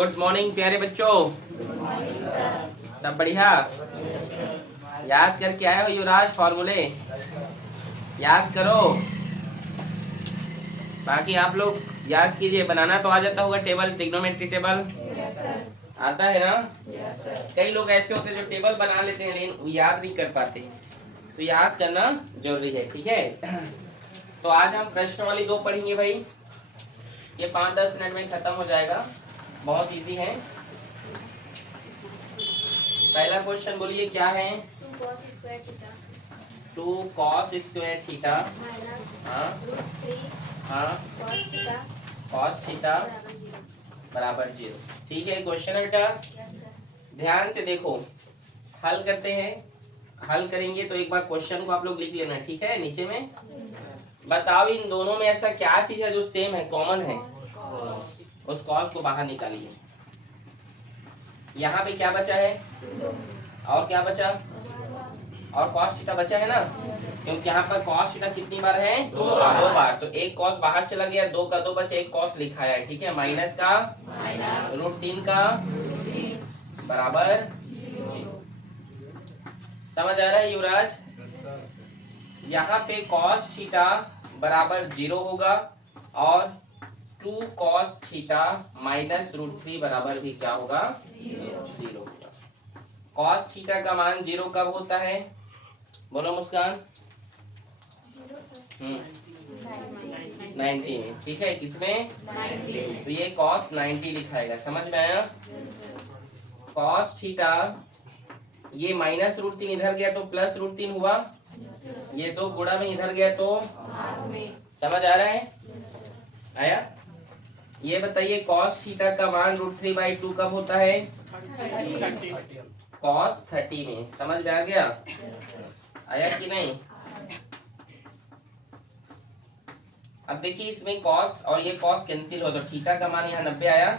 Good morning प्यारे बच्चों। सब बढ़िया। याद करके आए हो युवराज फॉर्मूले? याद करो। बाकी आप लोग याद कीजिए, बनाना तो आ जाता होगा टेबल, ट्रिग्नोमेट्री टेबल आता है ना? कई लोग ऐसे होते हैं जो टेबल बना लेते हैं लेकिन वो याद नहीं कर पाते, तो याद करना जरूरी है, ठीक है। तो आज हम प्रश्नावली 2 पढ़ेंगे भाई। ये 5-10 मिनट में खत्म हो जाएगा, बहुत इजी है। पहला क्वेश्चन बोलिए क्या है? 2 cos स्क्वायर थीटा हाँ cos थीटा बराबर 0। ठीक है, क्वेश्चन है बेटा, ध्यान से देखो। हल करते हैं। हल करेंगे तो एक बार क्वेश्चन को आप लोग लिख लेना, ठीक है? नीचे में बताओ इन दोनों में ऐसा क्या चीज है जो सेम है, कॉमन है। उस cos को बाहर निकालिए। यहाँ पे क्या बचा है और क्या बचा? और cos थीटा बचा है ना, क्योंकि यहाँ पर cos थीटा कितनी बार है? 2 बार। तो एक cos बाहर चला गया, 2 का 2 बचा, एक cos लिखा है, ठीक है। माइनस का √3 का बराबर 0। समझ आ रहा है युवराज? यहाँ पे cos थीटा बराबर 0 होगा और 2 cos थीटा माइनस √3 बराबर भी क्या होगा? 0 होगा। cos थीटा का मान 0 कब होता है? बोलो मुस्कान। 90 में, ठीक है। किसमें? तो ये cos 90 लिखाएगा, समझ में आया? cos थीटा ये माइनस √3 इधर गया तो प्लस √3 हुआ, ये 2 गुणा में इधर गया तो समझ आ रहा है? आया? ये बताइए cos थीटा का मान √3/2 कब होता है? cos 30 में। समझ में आ गया? आया कि नहीं? अब देखिए इसमें cos और ये cos कैंसिल हो तो थीटा का मान यहाँ 90 आया।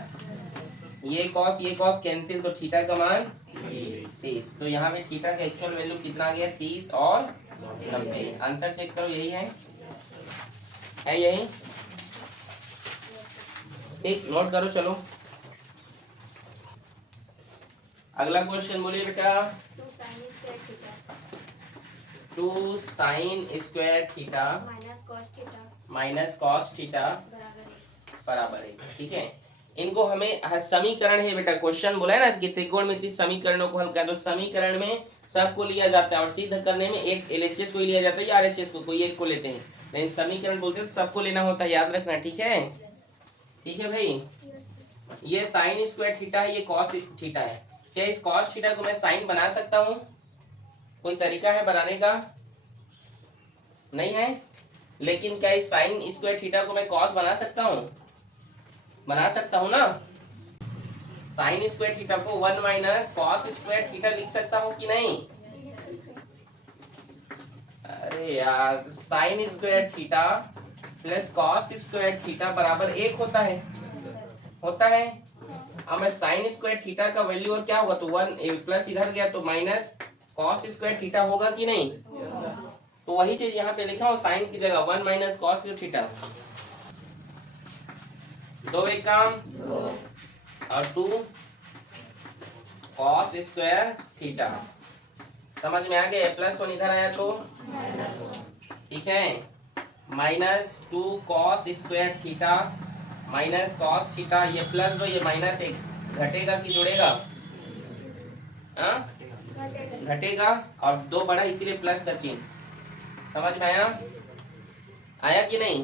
ये cos कैंसिल तो थीटा का मान 30। तो यहाँ पे थीटा का एक्चुअल वैल्यू कितना आ गया? 30 और 90। आंसर चेक करो, यही है यही? ठीक, नोट करो। चलो अगला क्वेश्चन बोलिए बेटा। 2 sin square theta minus cos theta बराबर है, ठीक है। इनको हमें समीकरण है बेटा, क्वेश्चन बोला है ना कि त्रिकोणमितीय समीकरणों को हल कर दो। समीकरण में सबको लिया जाता है और सिद्ध करने में एक LHS को ही लिया जाता है या RHS को, कोई एक को लेते हैं, लेकिन समीकरण बोलते हैं तो सबको लेना होता है, याद रखना, ठीक है? ठीक है भाई। ये sin स्क्वायर थीटा है, ये cos थीटा है। क्या इस cos थीटा को मैं sin बना सकता हूँ? कोई तरीका है बनाने का? नहीं है। लेकिन क्या इस sin स्क्वायर थीटा को मैं cos बना सकता हूँ? बना सकता हूँ ना। sin स्क्वायर थीटा को 1 माइनस cos स्क्वायर थीटा लिख सकता हूँ कि नहीं? अरे यार, sin square theta plus cos square theta बराबर 1 होता है, होता है। अब मैं sin स्क्वायर थीटा का वैल्यू और क्या होगा तो 1 प्लस इधर गया तो माइनस cos स्क्वायर थीटा होगा कि नहीं? तो वही चीज यहाँ पे लिखा हूँ, sin की जगह 1 माइनस cos थीटा। 2 एक काम और 2 cos स्क्वायर थीटा। समझ में आ गया? +1 इधर आया तो ठीक है, minus 2 cos square theta minus cos theta. ये प्लस 2 ये माइनस 1 घटेगा कि जुड़ेगा? घटेगा और 2 बढ़ा इसीलिए प्लस का चिन्ह। समझ में आया? आया कि नहीं?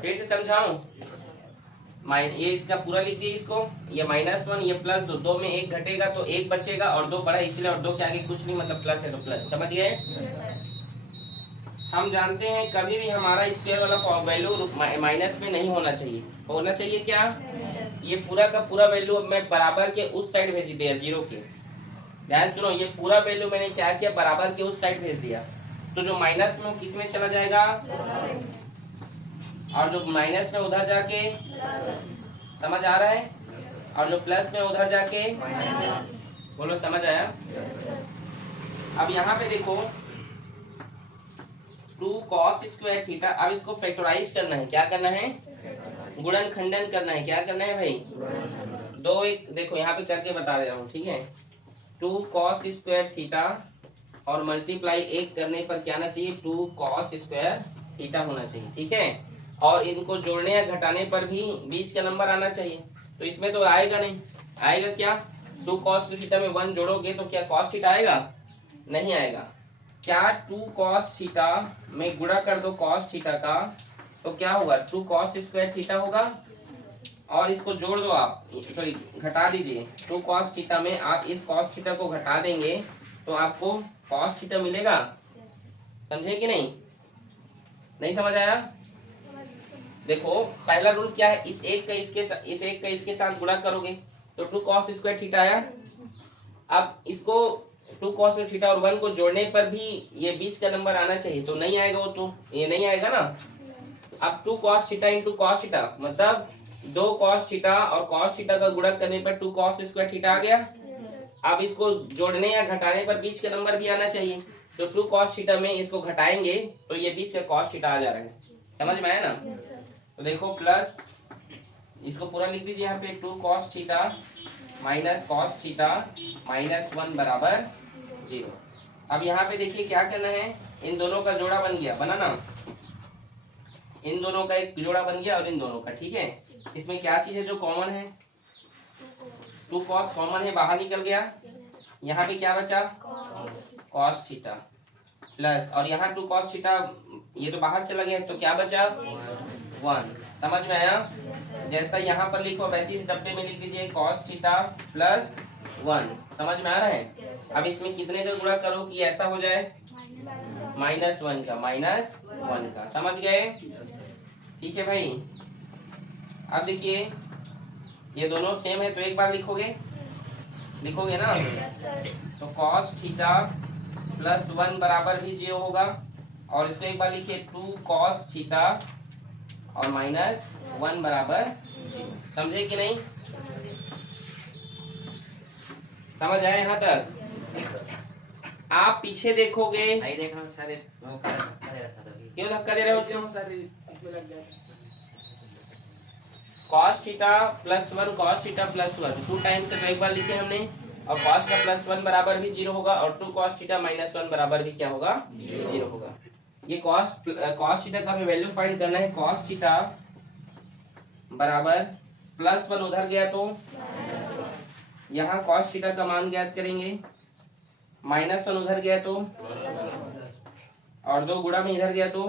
फिर से समझाऊं? ये इसका पूरा लिख दिए इसको, ये -1 ये +2, 2 में 1 घटेगा तो 1 बचेगा और 2 बढ़ा इसलिए, और 2 के आगे कुछ नहीं, मतलब प्लस है तो प्लस। समझ गए? हम जानते हैं कभी भी हमारा स्क्वायर वाला वैल्यू माइनस में नहीं होना चाहिए। होना चाहिए क्या? ये पूरा का पूरा वैल्यू मैं बराबर के उस साइड भेज दिया, 0 के। ध्यान सुनो, ये पूरा वैल्यू मैंने क्या किया, बराबर के उस साइड भेज दिया। तो जो माइनस में किस में चला जाएगा, और जो माइनस में उधर जाके, समझ आ रहा है? और जो प्लस में उधर जाके, बोलो समझ आया? अब यहाँ पे देखो 2 cos स्क्वायर थीटा। अब इसको फैक्टराइज करना है, क्या करना है? गुणन खंडन करना है। क्या करना है भाई? दो एक देखो यहाँ पे करके बता दे रहा हूँ, ठीक है। 2 cos स्क्वायर थीटा और मल्टीप्लाई एक करने पर क्या आना चाहिए, 2 cos स्क्वायर थीटा होना चाहिए, ठीक है। और इनको जोड़ने या घटाने पर भी बीच का नंबर आना चाहिए। तो इसमें तो आएगा नहीं, आएगा क्या, 2 cos थीटा में 1 जोड़ोगे तो क्या cos थीटा आएगा, नहीं आएगा। क्या 2 cos थीटा में गुणा कर दो cos थीटा का तो क्या होगा, 2 cos स्क्वायर थीटा होगा। और इसको जोड़ दो आप, सॉरी घटा दीजिए, 2 cos थीटा में आप इस cos थीटा को घटा देंगे तो आपको cos थीटा मिलेगा। समझे कि नहीं, नहीं समझ आया। देखो पहला रूल क्या है, इस एक का इसके साथ गुणा करोगे तो 2 cos स्क्वायर थीटा आया। अब इसको 2 cos थीटा और 1 को जोड़ने पर भी ये बीच का नंबर आना चाहिए, तो नहीं आएगा, वो तो ये नहीं आएगा ना। अब 2 cos theta into cos theta मतलब 2 cos थीटा और cos थीटा का गुणा करने पर 2 cos स्क्वायर थीटा आ गया। अब इसको जोड़ने या घटाने पर बीच का नंबर भी आना चाहिए, तो 2 cos थीटा में इसको घटाएंगे तो ये बीच का cos थीटा आ जा रहा है। समझ में आया ना। तो देखो प्लस इसको पूरा लिख दीजिए यहाँ पे, 2 cos theta minus cos theta minus 1 बराबर 0। अब यहाँ पे देखिए क्या करना है, इन दोनों का जोड़ा बन गया, बना ना, इन दोनों का एक जोड़ा बन गया और इन दोनों का, ठीक है। इसमें क्या चीज है जो कॉमन है, 2 cos कॉमन है, बाहर निकल गया। यहाँ पे क्या बचा, cos थीटा प्लस, और यहाँ 2 cos थीटा ये तो बाहर चला गया तो क्या बचा 1। समझ में आया। जैसा यहाँ पर लिखो वैसे इस डब्बे में लिख दीजिए cos थीटा प्लस 1। समझ में आ रहा है। अब इसमें कितने का गुणा करो कि ऐसा हो जाए, -1 का, -1 का। समझ गए, ठीक है भाई। अब देखिए ये दोनों सेम है तो एक बार लिखोगे ना। तो cos थीटा प्लस 1 बराबर भी 0 होगा, और इसको एक बार लिखिए 2 cos थीटा और -1 बराबर 0। समझे कि नहीं, समझ आए यहाँ तक। आप पीछे देखोगे, नहीं देखना सारे क्यों धक्का दे रहे हो, cos theta plus 1 cos theta plus 1 2 times से तो एक बार लिखे हमने, और cos का प्लस 1 बराबर भी 0 होगा, और 2 cos थीटा माइनस 1 बराबर भी क्या होगा, 0 होगा। ये cos थीटा का हमें वैल्यू फाइंड करना है। cos थीटा बराबर प्लस 1 उधर गया तो यहाँ cos थीटा का मान ज्ञात करेंगे, -1 उधर गया तो, और 2 गुणा में इधर गया तो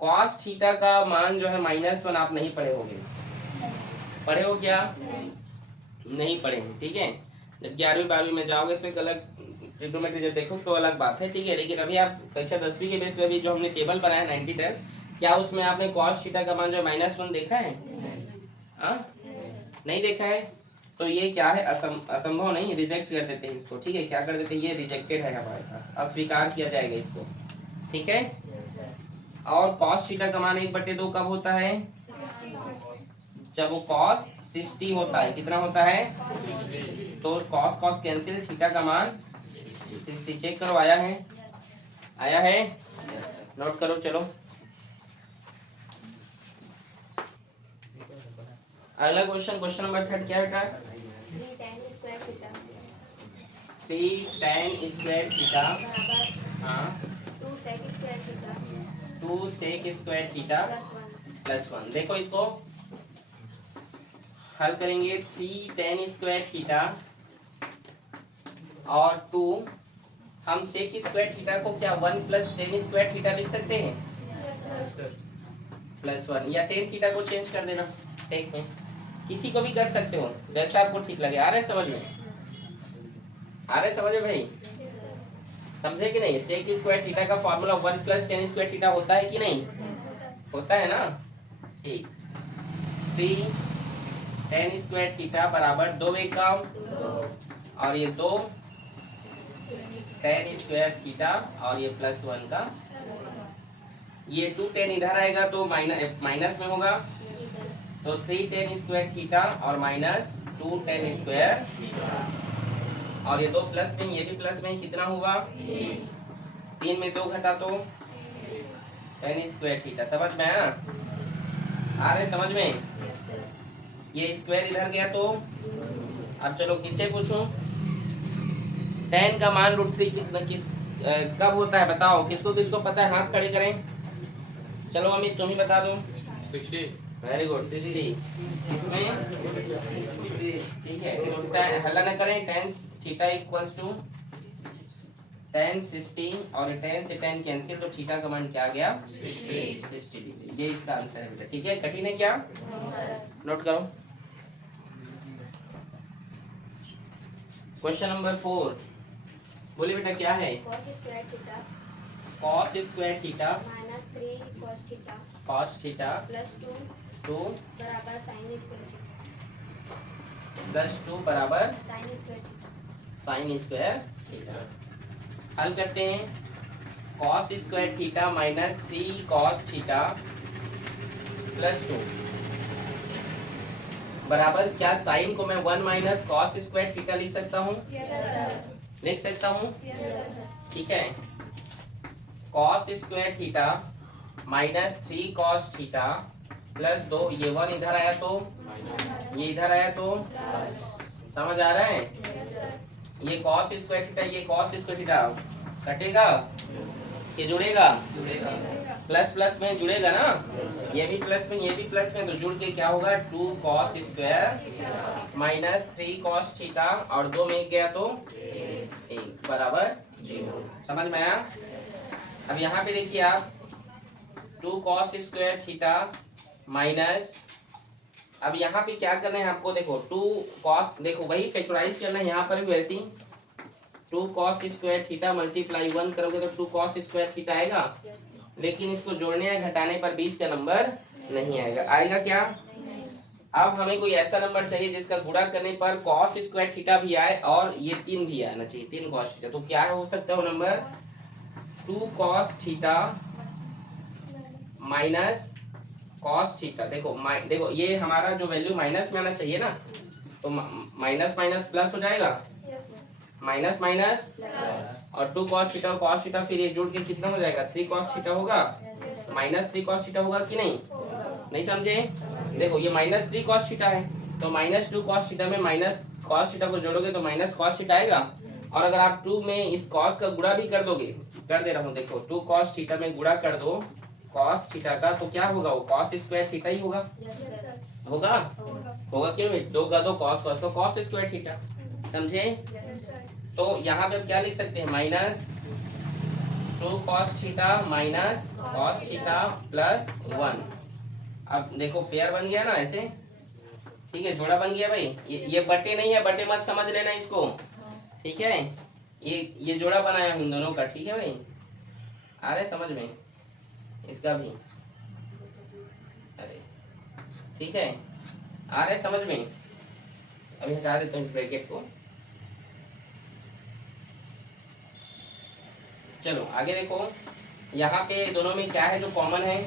cos थीटा का मान जो है -1 आप नहीं पढ़े होगे, पढ़े हो क्या, नहीं पढ़े हैं, ठीक है। जब 11वीं 12वीं में जाओगे तो एक अलग ट्रिग्नोमेट्री जब देखो तो अलग बात है, ठीक है। लेकिन अभी आप कक्षा 10वीं के बेस पे भी जो हमने टेबल बनाया 90 तक, क्या उसमें आपने cos थीटा का मान जो -1 देखा है, नहीं देखा है, तो ये क्या है, असंभव नहीं, रिजेक्ट कर देते हैं इसको, ठीक है। क्या कर देते हैं, ये रिजेक्टेड है हमारे पास, अस्वीकार किया जाएगा इसको, ठीक है। और cos थीटा का मान 1/2 कब होता है, जब वो cos 60 होता है। कितना होता है, तो cos कैंसिल, थीटा का मान 60। चेक करो आया है, आया है, नोट करो। चलो अगला क्वेश्चन नंबर 3 क्या बेटा, 3 tan square theta 3 tan square theta, हाँ 2 sec square theta 2 sec square theta plus 1। देखो इसको हल करेंगे, 3 tan स्क्वायर थीटा और 2, हम sec स्क्वायर थीटा को क्या 1 प्लस tan स्क्वायर थीटा लिख सकते हैं, प्लस 1, या tan थीटा को चेंज कर देना, टेक में किसी को भी कर सकते हो जैसा आपको ठीक लगे। आ रहे समझ में, आ रहे समझ में भाई, समझे कि नहीं। sec स्क्वायर थीटा का formula 1 plus tan square theta होता है कि नहीं, होता है ना, ठीक। 3 tan स्क्वायर थीटा बराबर 2 का, और ये 2 tan स्क्वायर थीटा और ये प्लस 1 का, ये 2 tan इधर आएगा तो माइनस में होगा, तो 3 tan स्क्वायर थीटा और -2 tan स्क्वायर, और ये 2 प्लस में, ये भी प्लस में, कितना हुआ 3 में 2 घटा तो tan स्क्वायर थीटा। समझ में आया, आ रहे समझ में। ये स्क्वायर इधर गया तो अब चलो किससे पूछूं, tan का मान √3 कितना कब होता है बताओ, किसको किसको पता है, हाथ खड़े करें। चलो अमित तुम ही बता दो। 60। वेरी गुड 60 इसमें, ठीक है। तो हल्ला न करें, tan theta equals to tan 60 और tan से tan कैंसिल, तो थीटा का मान क्या आ गया 60 डिग्री। ये इसका आंसर है बेटा, ठीक है। कठिन है क्या, नोट करो। क्वेश्चन नंबर 4 बोलिए बेटा क्या है। cos square theta cos square theta minus 3 cos theta cos theta plus 2 2 बराबर sin स्क्वायर थीटा प्लस 2 बराबर sin square theta. Sine square theta. हल करते हैं, cos square theta minus 3 cos theta plus 2 बराबर, क्या साइन को मैं 1 माइनस cos स्क्वायर थीटा लिख सकता हूँ, लिख सकता हूँ, ठीक है। cos square theta minus 3 cos theta plus 2, ये 1 इधर आया तो ये इधर आया तो, समझ आ रहा है। ये cos स्क्वायर थीटा, ये cos स्क्वायर थीटा कटेगा कि जुड़ेगा, प्लस प्लस में जुड़ेगा ना, ये भी प्लस में ये भी प्लस में, तो जुड़ के क्या होगा 2 cos square minus 3 cos theta और 2 में गया तो 1 बराबर 0। समझ में आया। अब यहाँ पे देखिए आप 2 cos स्क्वायर थीटा माइनस, अब यहाँ पे क्या करना है आपको, देखो 2 cos, देखो वही फैक्टराइज करना है यहाँ पर भी वैसे ही, 2 cos स्क्वायर थीटा मल्टीप्लाई 1 करोगे तो 2 cos स्क्वायर थीटा आएगा, लेकिन इसको जोड़ने या घटाने पर बीच का नंबर नहीं आएगा। आएगा क्या, अब हमें कोई ऐसा नंबर चाहिए जिसका गुणा करने पर cos स्क्वायर थीटा भी आए और ये 3 भी आना चाहिए, 3 cos थीटा। तो क्या हो सकता है वो number 2 cos theta minus cos theta. देखो देखो ये हमारा जो वैल्यू माइनस में आना चाहिए ना, तो माइनस माइनस प्लस हो जाएगा, माइनस माइनस और 2 cos थीटा और cos थीटा, फिर ये जोड़ के कितना हो जाएगा 3 cos थीटा होगा, माइनस 3 cos थीटा होगा कि नहीं, नहीं समझे। देखो ये माइनस 3 cos थीटा है, तो माइनस 2 cos थीटा में माइनस cos थीटा को जोड़ोगे तो माइनस cos थीटा आएगा, और अगर आप 2 में इस cos का गुणा भी कर दोगे, कर दे रहा हूँ, देखो 2 cos थीटा में गुणा कर दो cos थीटा का, तो क्या होगा वो cos स्क्वायर थीटा ही होगा, होगा होगा क्यों, 2 का 2 cos cos तो cos स्क्वायर थीटा, समझे। तो यहाँ पे हम क्या लिख सकते हैं, minus 2 cos theta minus cos theta plus 1। अब देखो पेयर बन गया ना ऐसे, ठीक है, जोड़ा बन गया भाई। ये बटे नहीं है, बटे मत समझ लेना इसको, ठीक है। ये जोड़ा बनाया हूँ इन दोनों का, ठीक है भाई, आ रहे समझ में, इसका भी, अरे ठीक है, आ रहे समझ में। अभी हटा देता हूँ ब्रैकेट को। चलो आगे देखो, यहाँ पे दोनों में क्या है जो कॉमन है,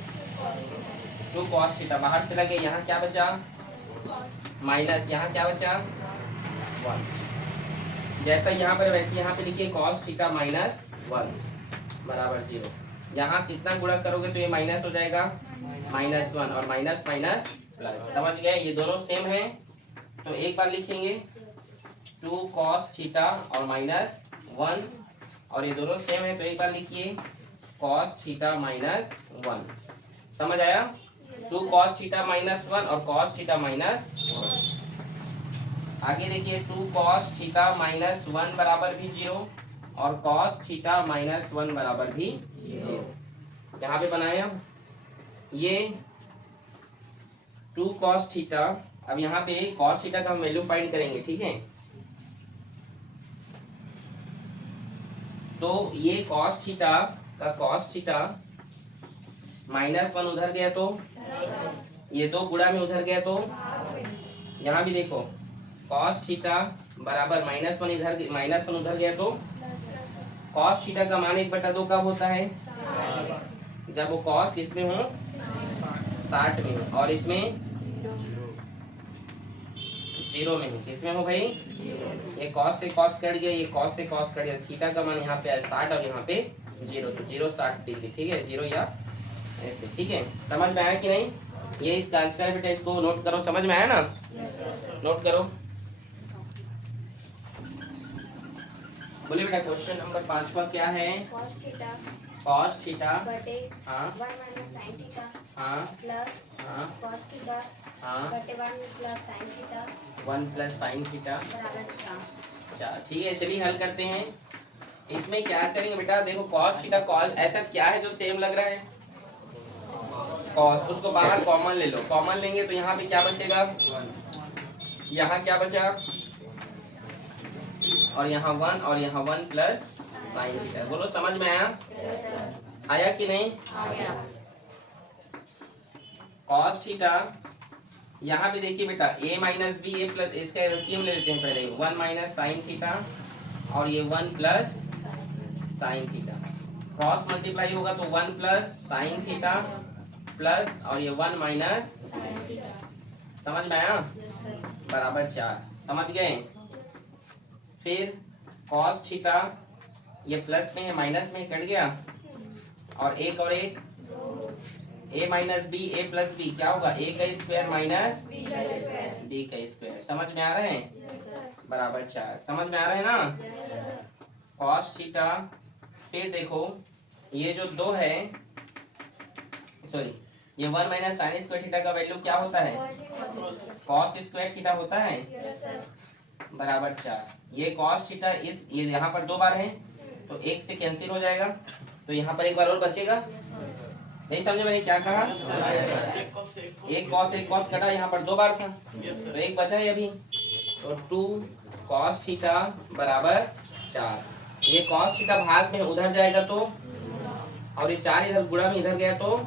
2 cos थीटा बाहर चला गया, यहाँ क्या बचा माइनस, यहाँ क्या बचा 1, जैसा यहाँ पर वैसे यहाँ पे लिखिए cos थीटा माइनस 1 बराबर 0। यहाँ कितना गुणा करोगे तो ये माइनस हो जाएगा, -1 और माइनस माइनस प्लस, समझ गए, ये दोनों सेम है। तो एक बार लिखेंगे 2 cos थीटा और -1, और ये दोनों सेम है, तो एक बार लिखिए cos थीटा -1, समझ आया। 2 cos थीटा -1 और cos थीटा -1। आगे देखिए 2 cos थीटा -1 बराबर भी 0 और cos थीटा -1 बराबर भी 0। यहाँ पे बनाया ये 2 cos थीटा। अब यहाँ पे cos थीटा का हम वैल्यू फाइंड करेंगे, ठीक है। तो ये cos थीटा का cos थीटा -1 उधर गया तो ये 2 गुणा में उधर गया, तो यहाँ भी देखो cos थीटा बराबर -1 इधर -1 उधर गया, तो cos थीटा का मान 1/2 कब होता है, जब वो cos किसमें हो 60 में हो और इसमें 0 में हो, किसमें हो भाई, ये cos से cos कट गया, ये cos से cos कट गया, थीटा का मान यहाँ पे है 60 और यहाँ पे 0, तो 0 60 डिग्री, ठीक है, 0 या ऐसे, ठीक है, समझ में आया कि नहीं। ये इसका आंसर है बेटा, इसको नोट करो, समझ में आया ना? नोट करो। बोलिए बेटा क्वेश्चन नंबर 5वां क्या है? cos थीटा cos थीटा बटे हाँ 1 माइनस sin थीटा हाँ प्लस हाँ cos थीटा हाँ बटे 1 plus sin theta 1 plus sine theta. बराबर 4। अच्छा ठीक है, चलिए हल करते हैं। इसमें क्या करेंगे बेटा, देखो cos थीटा cos, ऐसा क्या है जो सेम लग रहा है? cos, उसको बाहर कॉमन ले लो, कॉमन लेंगे तो यहाँ पे क्या बचेगा? यहाँ क्या बचा? और यहाँ 1 और यहाँ 1 प्लस साइन थीटा। बोलो समझ में आया? आया कि नहीं? cos थीटा यहाँ पे देखिए बेटा, a minus B A plus, इसका एलसीएम ले लेते हैं पहले, 1 माइनस साइन थीटा और ये 1 plus sine theta. Cross multiply होगा तो 1 प्लस साइन थीटा प्लस और ये 1 माइनस, समझ में आया? बराबर 4। समझ गए? फिर cos थीटा, ये प्लस में है माइनस में कट गया, और एक और एक a minus B A plus B क्या होगा? a का स्क्वायर माइनस b का स्क्वायर। समझ में आ रहे हैं? बराबर 4। समझ में आ रहे हैं ना? cos थीटा, फिर देखो ये जो 2 है, सॉरी ये 1 माइनस साइन स्क्वायर थीटा का वैल्यू क्या होता है? cos स्क्वायर थीटा होता है, बराबर 4। ये cos थीटा, इस ये यहाँ पर 2 बार है तो 1 से कैंसिल हो जाएगा, तो यहाँ पर एक बार और बचेगा। नहीं समझे मैंने क्या कहा? एक cos कटा, यहाँ पर 2 बार था तो एक बचा है अभी, तो 2 cos थीटा बराबर 4। ये cos थीटा भाग में उधर जाएगा तो, और ये 4 इधर गुणा में इधर गया तो,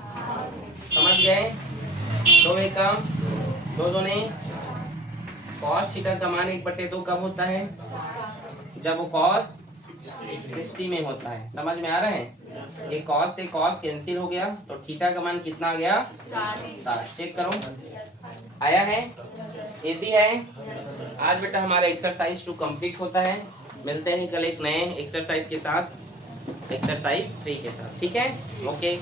समझ गए? 2 एकम 2 दूने, cos थीटा का मान 1/2 कब होता है? जब वो cos 60 में होता है। समझ में आ रहा है? ये cos से cos कैंसिल हो गया तो थीटा का मान कितना आ गया? 60। चेक करो, आया है? इजी है? आज बेटा हमारा एक्सरसाइज 2 कंप्लीट होता है। मिलते हैं कल एक नए एक्सरसाइज के साथ, एक्सरसाइज 3 के साथ। ठीक है? ओके।